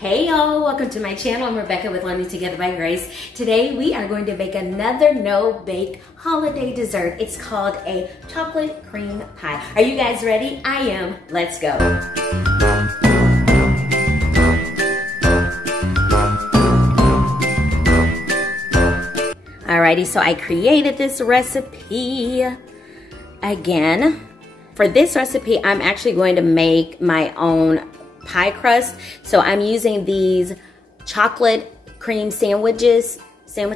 Hey y'all, welcome to my channel. I'm Rebecca with Learning Together by Grace. Today we are going to make another no-bake holiday dessert. It's called a chocolate cream pie. Are you guys ready? I am. Let's go. Alrighty, so I created this recipe again. For this recipe, I'm actually going to make my own pie crust. So I'm using these chocolate cream sandwich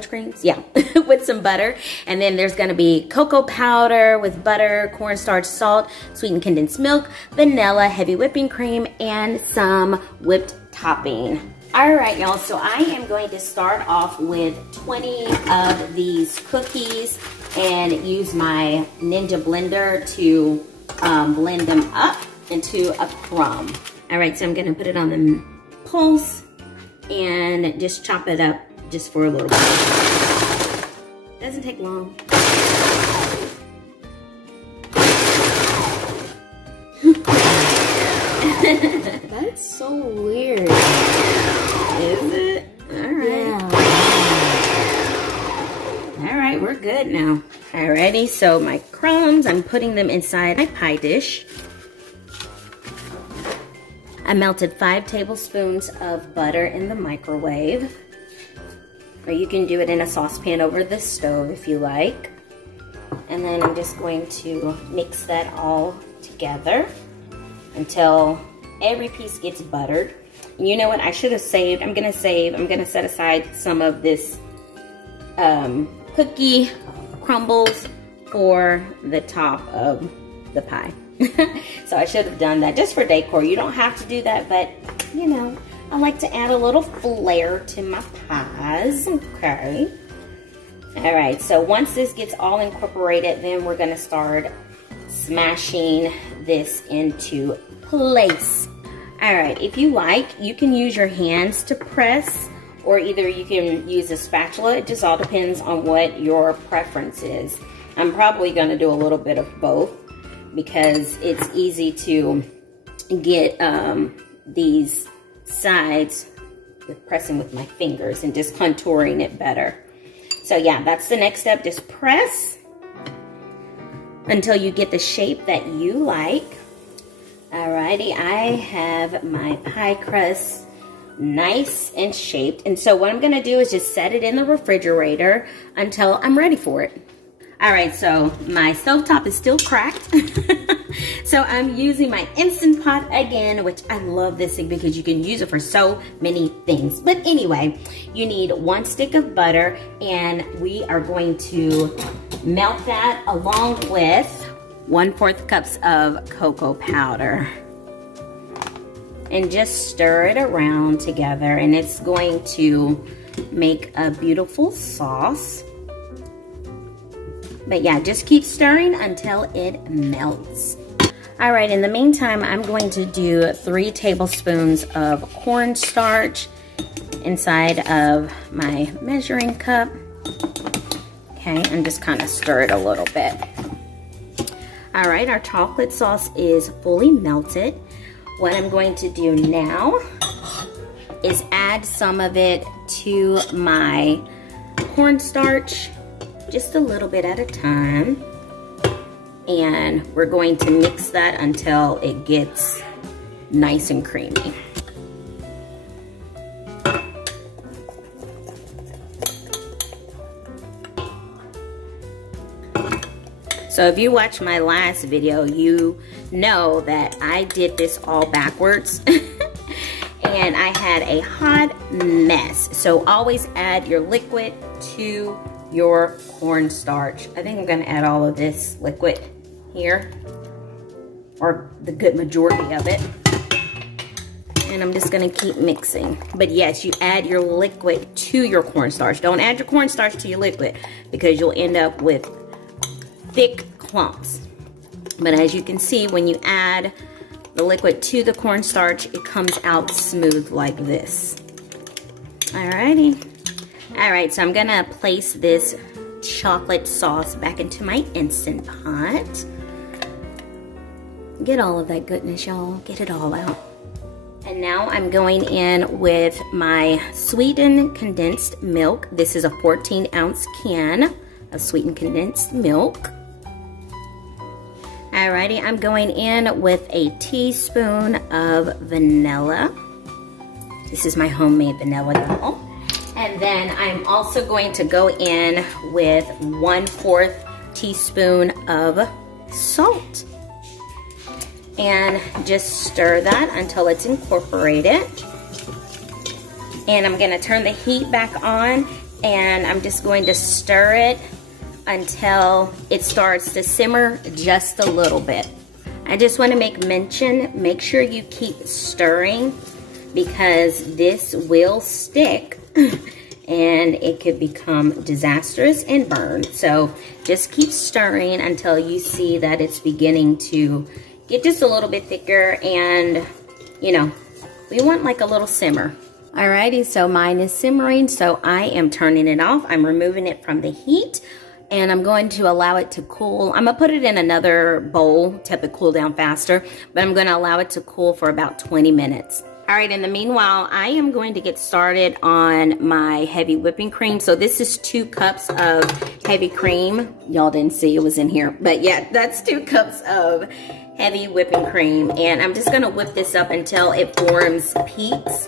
creams, yeah, with some butter. And then there's gonna be cocoa powder with butter, cornstarch, salt, sweetened condensed milk, vanilla, heavy whipping cream, and some whipped topping. All right, y'all, so I am going to start off with 20 of these cookies and use my Ninja blender to blend them up into a crumb. All right, so I'm gonna put it on the pulse and just chop it up just for a little bit. Doesn't take long. That's so weird. Is it? All right. Yeah. All right, we're good now. Alrighty, so my crumbs, I'm putting them inside my pie dish. I melted 5 tablespoons of butter in the microwave. Or you can do it in a saucepan over the stove if you like. And then I'm just going to mix that all together until every piece gets buttered. And you know what, I should have saved, I'm gonna set aside some of this cookie crumbles for the top of the pie. So I should have done that just for decor. You don't have to do that, but you know, I like to add a little flair to my pies. Okay. All right, so once this gets all incorporated, then we're gonna start smashing this into place. All right, if you like, you can use your hands to press, or either you can use a spatula. It just all depends on what your preference is. I'm probably gonna do a little bit of both, because it's easy to get these sides with pressing with my fingers and just contouring it better. So yeah, that's the next step. Just press until you get the shape that you like. Alrighty, I have my pie crust nice and shaped. And so what I'm gonna do is just set it in the refrigerator until I'm ready for it. All right, so my stovetop is still cracked. So I'm using my Instant Pot again, which I love this thing because you can use it for so many things. But anyway, you need 1 stick of butter, and we are going to melt that along with 1/4 cups of cocoa powder. And just stir it around together, and it's going to make a beautiful sauce. But yeah, just keep stirring until it melts. All right, in the meantime, I'm going to do 3 tablespoons of cornstarch inside of my measuring cup. Okay, and just kind of stir it a little bit. All right, our chocolate sauce is fully melted. What I'm going to do now is add some of it to my cornstarch, just a little bit at a time. And we're going to mix that until it gets nice and creamy. So if you watched my last video, you know that I did this all backwards. And I had a hot mess. So always add your liquid to your cornstarch. I think I'm gonna add all of this liquid here, or the good majority of it. And I'm just gonna keep mixing. But yes, you add your liquid to your cornstarch. Don't add your cornstarch to your liquid, because you'll end up with thick clumps. But as you can see, when you add the liquid to the cornstarch, it comes out smooth like this. Alrighty. All right, so I'm gonna place this chocolate sauce back into my Instant Pot. Get all of that goodness, y'all. Get it all out. And now I'm going in with my sweetened condensed milk. This is a 14-ounce can of sweetened condensed milk. Alrighty, I'm going in with a teaspoon of vanilla. This is my homemade vanilla, y'all. And then I'm also going to go in with 1/4 teaspoon of salt. And just stir that until it's incorporated. And I'm gonna turn the heat back on, and I'm just going to stir it until it starts to simmer just a little bit. I just wanna make sure you keep stirring, because this will stick and it could become disastrous and burn. So just keep stirring until you see that it's beginning to get just a little bit thicker, and you know, we want like a little simmer. Alrighty, so mine is simmering, so I am turning it off. I'm removing it from the heat, and I'm going to allow it to cool. I'm gonna put it in another bowl to have it cool down faster, but I'm gonna allow it to cool for about 20 minutes. All right, in the meanwhile, I am going to get started on my heavy whipping cream. So this is 2 cups of heavy cream. Y'all didn't see it was in here, but yeah, that's 2 cups of heavy whipping cream. And I'm just gonna whip this up until it forms peaks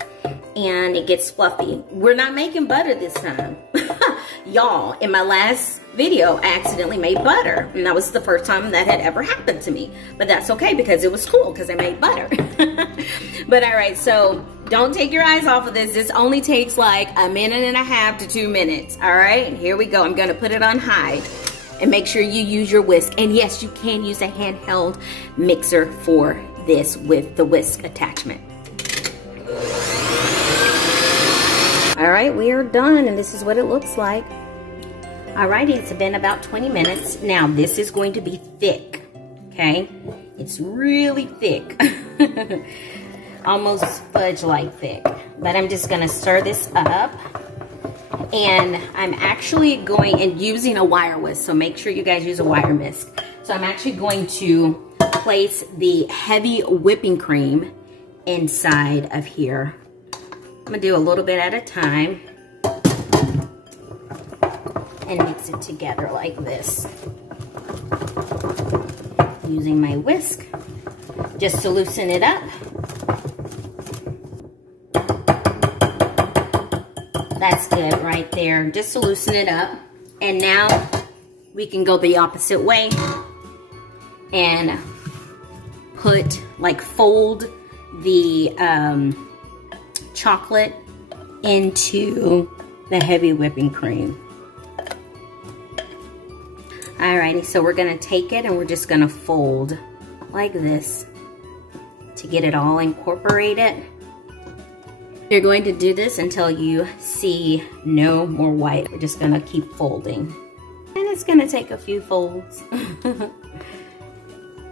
and it gets fluffy. We're not making butter this time. Y'all, in my last video, I accidentally made butter, and that was the first time that had ever happened to me. But that's okay, because it was cool, because I made butter. But all right, so don't take your eyes off of this. This only takes like 1.5 to 2 minutes. All right, here we go. I'm gonna put it on high, and make sure you use your whisk. And yes, you can use a handheld mixer for this with the whisk attachment. All right, we are done, and this is what it looks like. Alrighty, it's been about 20 minutes. Now, this is going to be thick, okay? It's really thick. Almost fudge-like thick. But I'm just gonna stir this up. And I'm actually going and using a wire whisk, so make sure you guys use a wire whisk. So I'm actually going to place the heavy whipping cream inside of here. I'm gonna do a little bit at a time and mix it together like this. Using my whisk just to loosen it up. That's good right there, just to loosen it up. And now we can go the opposite way and fold the chocolate into the heavy whipping cream. Alrighty, so we're gonna take it and we're just gonna fold like this to get it all incorporated. You're going to do this until you see no more white. We're just gonna keep folding. And it's gonna take a few folds.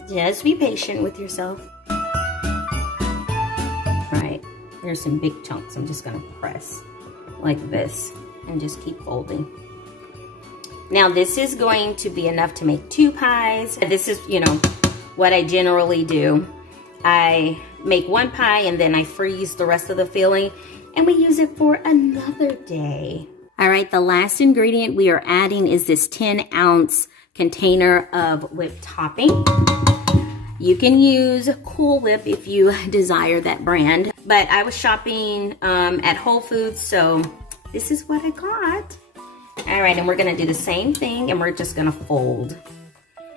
Just be patient with yourself. Right, there's some big chunks. I'm just gonna press like this and just keep folding. Now this is going to be enough to make 2 pies. This is, you know, what I generally do. I make 1 pie and then I freeze the rest of the filling and we use it for another day. All right, the last ingredient we are adding is this 10-ounce container of whipped topping. You can use Cool Whip if you desire that brand, but I was shopping at Whole Foods, so this is what I got. All right, and we're gonna do the same thing and we're just gonna fold.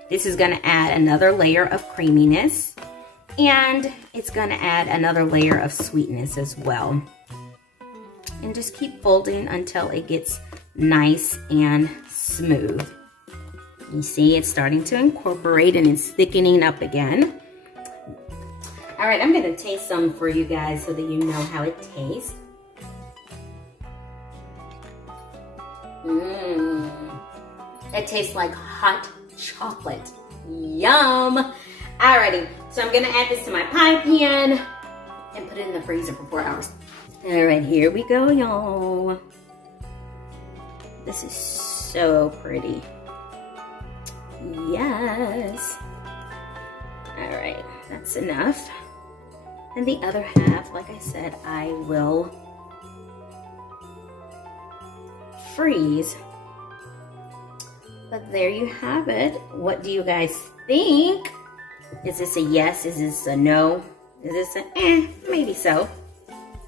This is gonna add another layer of creaminess and it's gonna add another layer of sweetness as well. And just keep folding until it gets nice and smooth. You see it's starting to incorporate and it's thickening up again. All right, I'm gonna taste some for you guys so that you know how it tastes. It tastes like hot chocolate. Yum! Alrighty, so I'm gonna add this to my pie pan and put it in the freezer for 4 hours. Alright, here we go, y'all. This is so pretty. Yes. Alright, that's enough. And the other half, like I said, I will freeze. But there you have it. What do you guys think? Is this a yes? Is this a no? Is this a maybe so?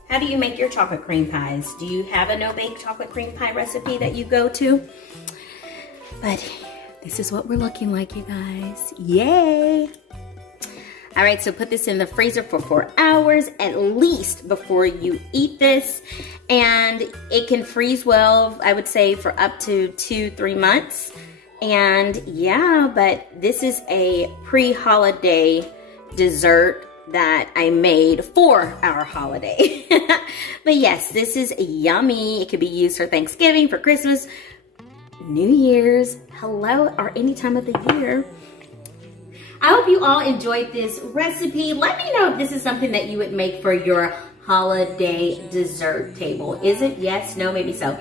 How do you make your chocolate cream pies? Do you have a no-bake chocolate cream pie recipe that you go to? But this is what we're looking like, you guys. Yay! All right, so put this in the freezer for 4 hours at least before you eat this. And it can freeze well, I would say, for up to 2-3 months. And yeah, but this is a pre-holiday dessert that I made for our holiday. But yes, this is yummy. It could be used for Thanksgiving, for Christmas, New Year's, hello, or any time of the year. I hope you all enjoyed this recipe. Let me know if this is something that you would make for your holiday dessert table. Is it? Yes, no, maybe so.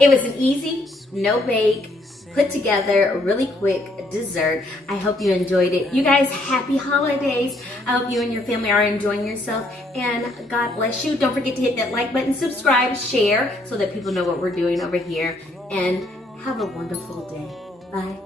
It was an easy, no bake, put together, really quick dessert. I hope you enjoyed it. You guys, happy holidays. I hope you and your family are enjoying yourself, and God bless you. Don't forget to hit that like button, subscribe, share, so that people know what we're doing over here, and have a wonderful day. Bye.